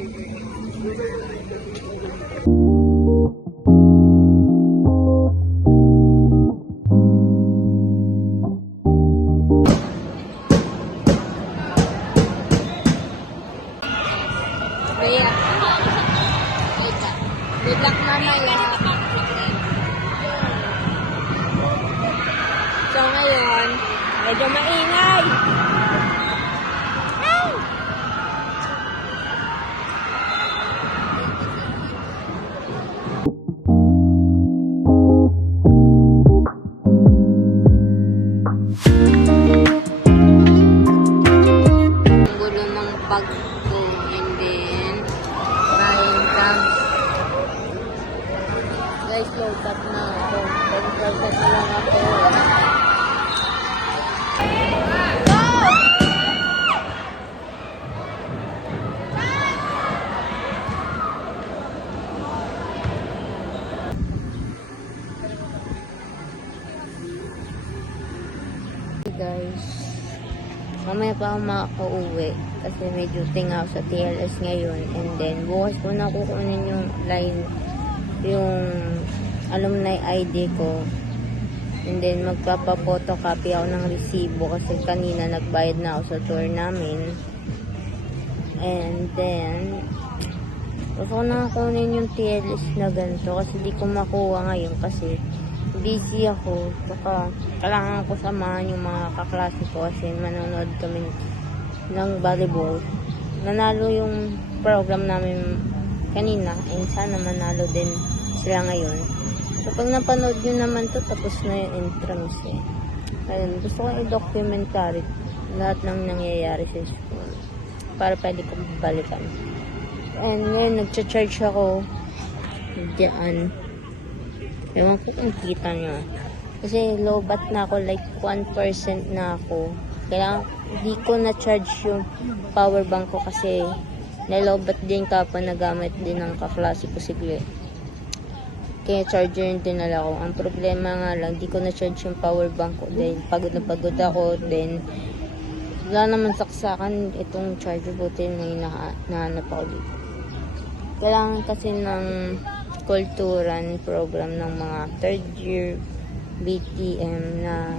Good luck mamaya. So ngayon, medyo maingay. Gulo ng pagko and then buying camps. Guys, load up na ako. Load up na lang ako. Hey guys, mamaya pa ako makaka-uwi kasi may duty nga ako sa TLS ngayon, and then bukas ko na kukunin yung line, yung alumni ID ko, and then magpapa-photocopy ako ng resibo kasi kanina nagbayad na ako sa tour namin. And then gusto ko na kunin yung TLS na ganito kasi di ko makuha ngayon kasi busy ako. Baka kailangan ko samahan yung mga kaklase ko kasi manonood kami ng volleyball. Nanalo yung program namin kanina and sana manalo din sila ngayon. So pag napanood nyo naman to, tapos na yung entrance eh. Ayun, gusto ko i-documentary lahat ng nangyayari sa school para pwede ko balikan. And ngayon nagcha-charge ako diyan. Ewan ko kung kita nyo. Kasi low bat na ako, like 1% na ako. Kaya di ko na-charge yung power bank ko kasi na-low bat din kapag nagamit din ng kaklase ko siguro. Kaya charger yung dinala ko. Ang problema nga lang, di ko na-charge yung power bank ko. Then pagod na pagod ako. Then wala naman saksakan itong charger, buti may nahanap ako dito. Kailangan kasi ng kulturan program ng mga third year BTM na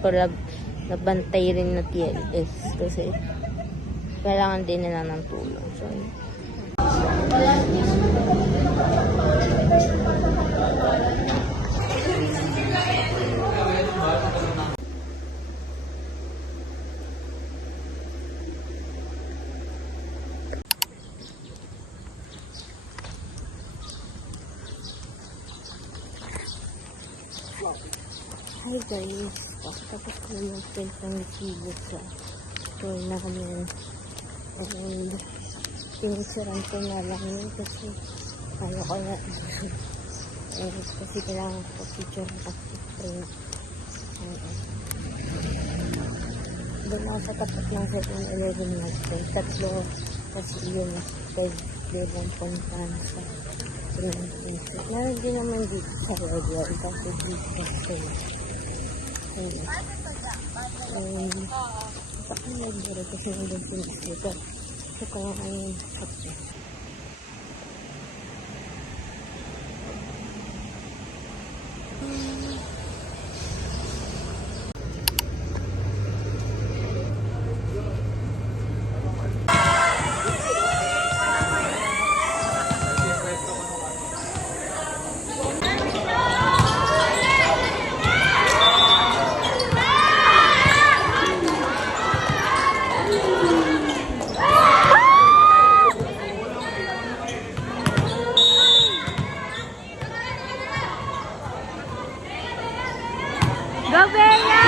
para nabantay rin na TLS kasi kailangan din nila ng tulong. So, hi guys, tapos ko na mag-print ng resibo sa store na kami, and pinisiran ko na lang yun kasi kaya ko na kasi kailangan ko picture kasi print. Doon ako sa tapat ng 7-Eleven natin, tatlo kasi yun pwede mong puntahan sa print. Meron din naman dito sa Royal kasi dito sa baka nagburo kasi nandun pinis dito. So, kaya ang kape. Go Bella!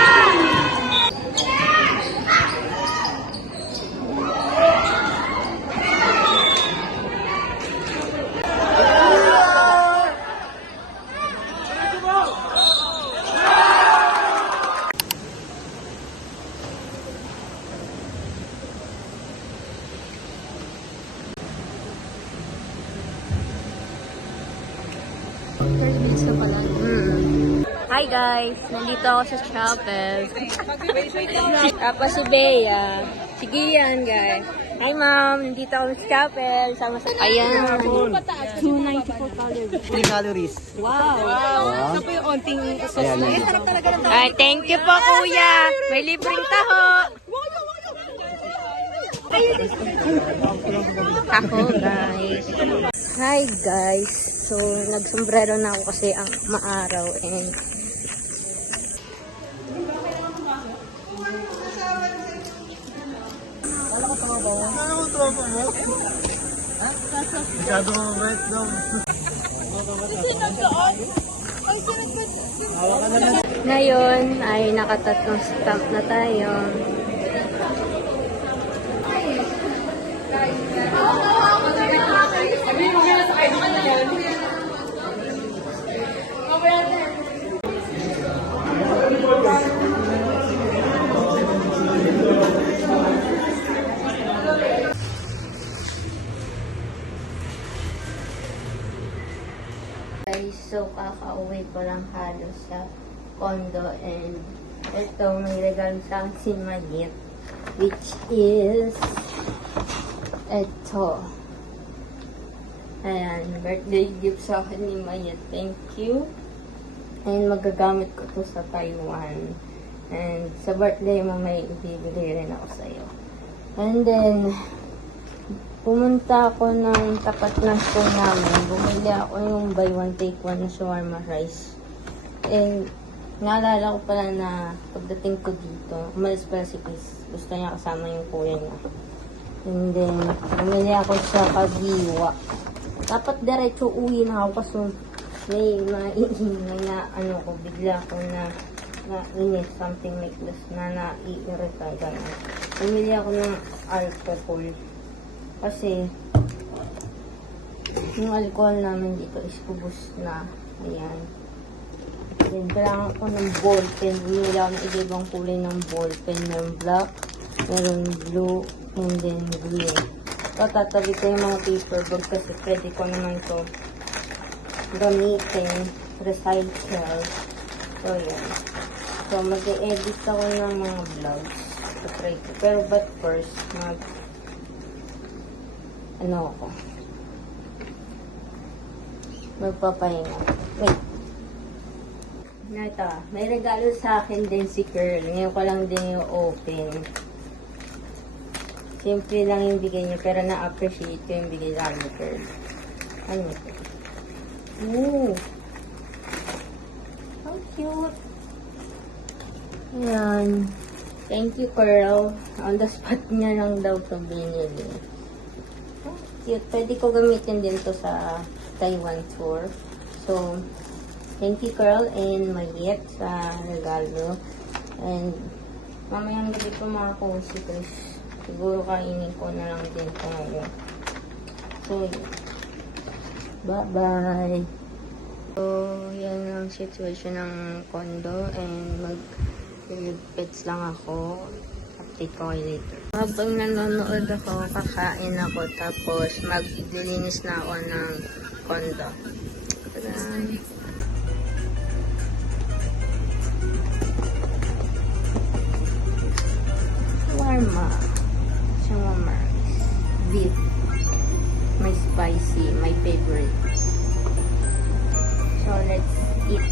Hi guys! Nandito ako sa chapel. Tapos si Bea. Sige yan guys. Hi ma'am, nandito ako sa chapel. Sama sa... Ayan. 294 calories. 3 calories. Wow. Ito po yung onting sauce Ayan, na ayan. sarap talaga ng Ay, thank you po kuya. May libreng taho. Taho guys. Hi guys. So, nagsombrero na ako kasi ang maaraw and Masyado mabait daw. ngayon ay nakatatlong stamp na tayo. Guys, so kakauwi ko lang halos sa condo and ito may regalo sa akin si Mayet, which is ito. Ayan, birthday gift sa akin ni Mayet. Thank you. And magagamit ko to sa Taiwan. And sa birthday mo may ibibili rin ako sa'yo. And then, pumunta ako ng tapat ng store namin. Bumili ako yung buy one take one na shawarma rice. And naalala ko pala na pagdating ko dito, umalis pala si Chris. Gusto niya kasama yung kuya niya. And then, bumili ako sa Kagiwa. Dapat diretso uwi na ako kasi may maiingay na ano ko, bigla ko na inis, something like this, na naiirita, gano'n. Bumili ako ng alcohol. Kasi, yung alcohol namin dito is kubos na. Ayan. Then, kailangan ko ng ballpen. Bumili ako ng ibang kulay ng ballpen. Meron black, meron blue, and then green. So, tatabi ko yung mga paper bag kasi pwede ko naman to gamitin, recycle. So, yan. So, mag-e-edit ako ng mga vlogs. So, try ko. Pero, but first, ano ako? Magpapahinga. Wait. Ito, may regalo sa akin din si Curl. Ngayon ko lang din yung open. Simple lang yung bigay niya, pero na-appreciate ko yung bigay sa akin ni Curl. Ano ito? Ooh! How cute! Ayan. Thank you, Curl. On the spot niya lang daw ito binili. Cute. Pwede ko gamitin din to sa Taiwan tour. So, thank you, Curl and Mayet sa regalo. And, mamayang gabi ko mga si Chris. Siguro kainin ko na lang din ito ngayon. So, bye-bye! So, yan ang situation ng condo and mag-pets lang ako. Update ko kayo later. Habang nanonood ako, kakain ako, tapos maglilinis na ako ng condo. Tadaan! Shawarma beef, my spicy, my favorite. So let's eat,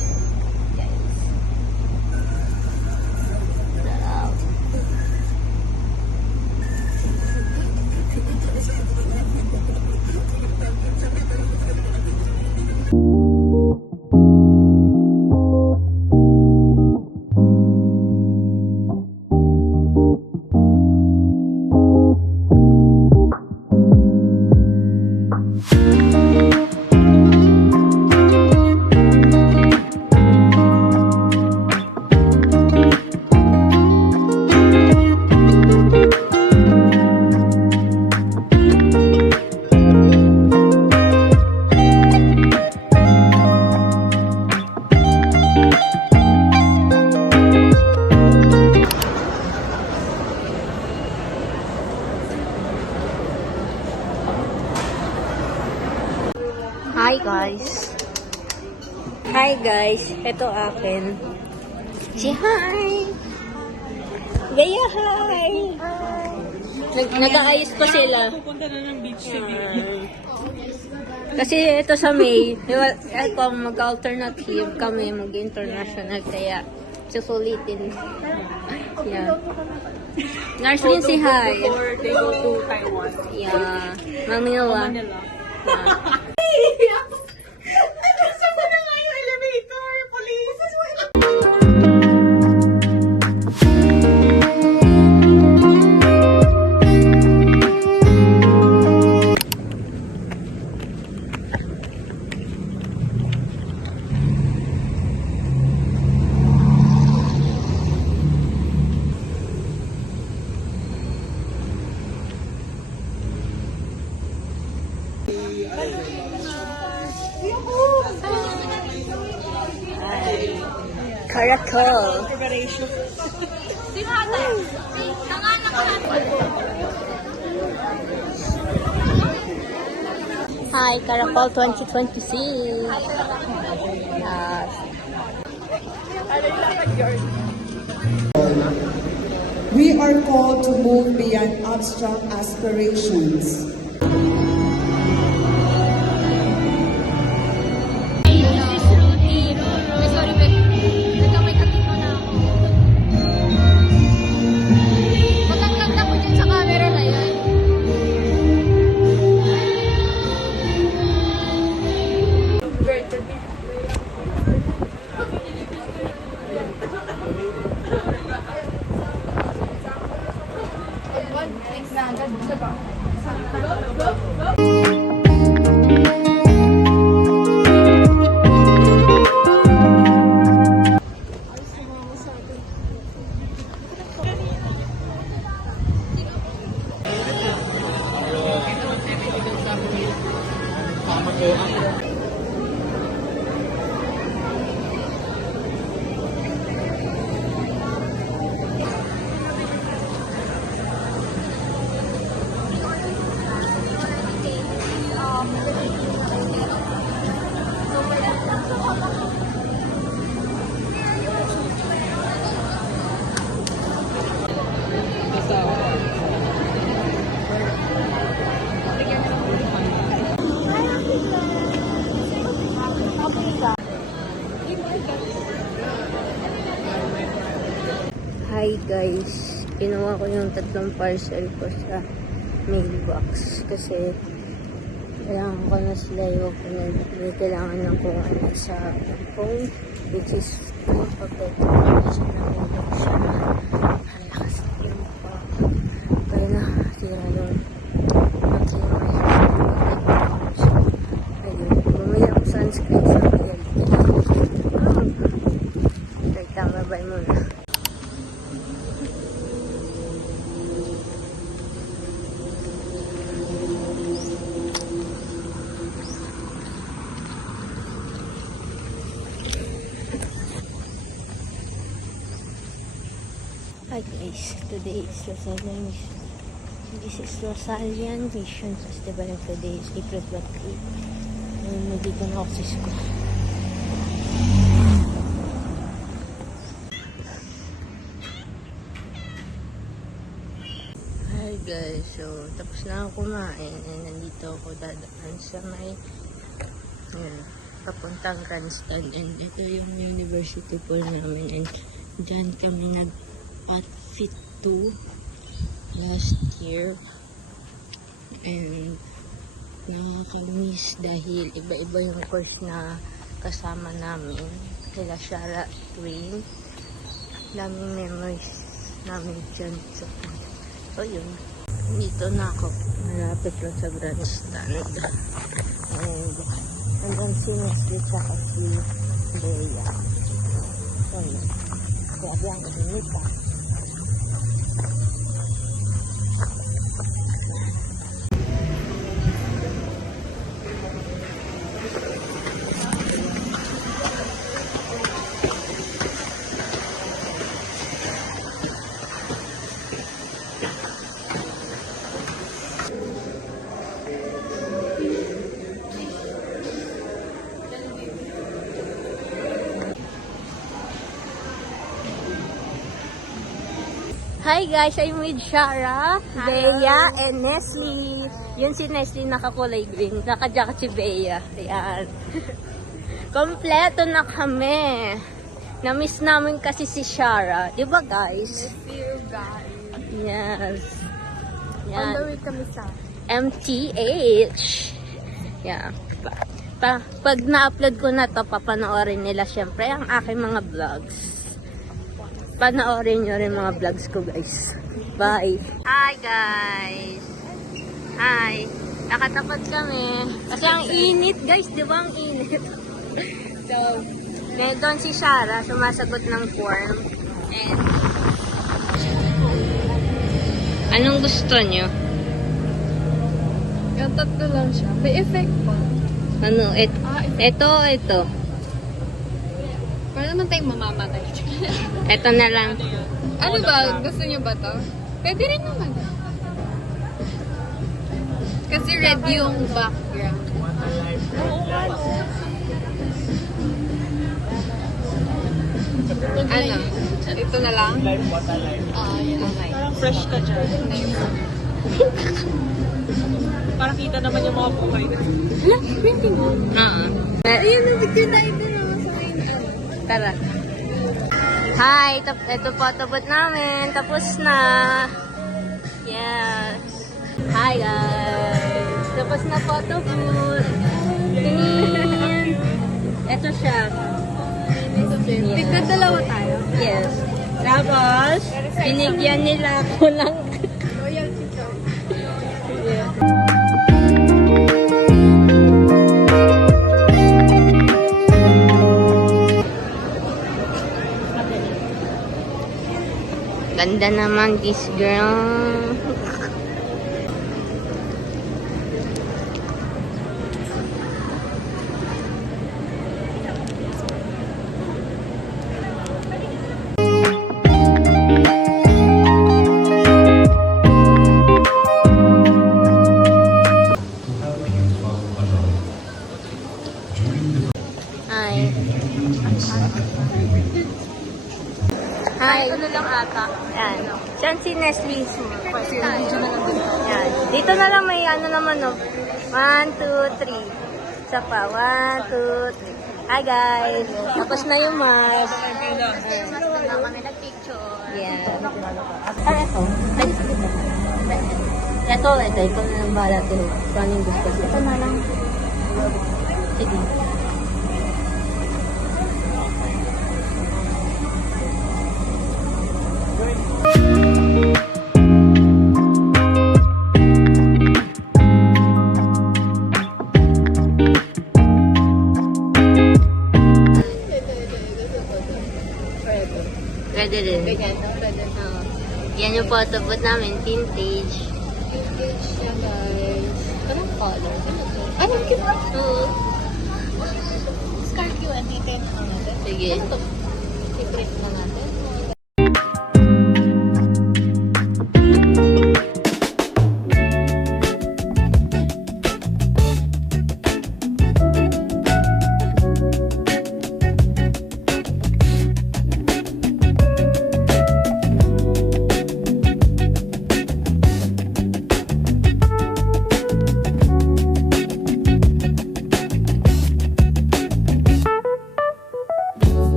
guys. Sarap. Hi guys. Hi guys. Ito akin. Si hi. Gaya hi. Nag-aayos pa sila. Pupunta na ng beach si Vicky. Kasi ito sa May, ito mag-alternative kami, mag-international, kaya susulitin. Yeah. Narslin, si hi. Before they go to Taiwan. Yeah. Manila. Manila. Yeah. Nasa ko na nga yung elevator, police! Karakol. Preparation. Hi, Karakol 2026. We are called to move beyond abstract aspirations. Hi guys, kinuha ko yung 3 parcel ko sa mailbox kasi kailangan ko na sila yung kailangan ng kung ano sa phone, which is yung papel kasi nahulog siya. Ang lakas yung pa. Kaya na sira yung ayun, bumili ako sunscreen sa PLT. Tama ba muna? Hi guys, today is Rosalian Mission. This is Rosalian Mission Festival and today is April 28. Nandito na ako sa school. Hi guys, so tapos na ako kumain and nandito ako dadaan sa may papuntang grandstand and ito yung university pool namin and dyan kami nag-outfit to last year and nakakamiss dahil iba-iba yung course na kasama namin sila Shara Twin, daming memories namin dyan so yun, dito na ako malapit lang sa grandstand and hanggang si Nestle sa si Bea so yun, grabe ang init Hi guys, I'm with Shara, Bea, and Nestle. Yun si Nestle nakakulay green, nakajacket si Bea. Ayan. Kompleto na kami. Na-miss namin kasi si Shara. Di ba guys? See you guys. Yes. On Yan. the way kami sa MTH. Yeah. Pag na-upload ko na to, papanoorin nila syempre ang aking mga vlogs. Panoorin nyo rin mga vlogs ko guys. Bye! Hi guys! Hi! Nakatapat kami. Kasi ang init guys, di ba ang init? So, doon si Shara, sumasagot ng form. And, anong gusto nyo? yung tatlo lang siya. May effect pa. Ano? Ito. Para naman tayong mamamatay. Ito na lang. Ano ba? Gusto niyo ba to? Pwede rin naman. Kasi red yung background. Ano? Ito na lang? Yun lang. Parang fresh ka dyan. Para kita naman yung mga buhay na. Ayun, nabigyan tayo din naman sa may Tara. Hi! Ito po, tabot namin. Tapos na. Yes. Hi guys! Tapos na photo booth. Tingin! Ito siya. Yeah. Tignan-dalawa tayo. Yes. Tapos, binigyan nila ako ng Loyalty card. Ganda naman this girl. Hi. Hi. Ano lang ata? Yan. Diyan si Nestle. Yan. Dito na lang may ano naman, no? 1, 2, 3. Isa pa. 1, 2, 3. Hi, guys. Tapos na yung mask. Kami nag-picture. Yan. Ay, ito. Ito na lang bahala din. Kung anong gusto. Ito na lang. Sige. Pwede rin. Oo. Yan yung photo booth namin, vintage. Vintage siya, guys. Anong color? Anong cute? Oo. Scarf yun. Dito yung natin. Sige. Ano to? I-print na natin.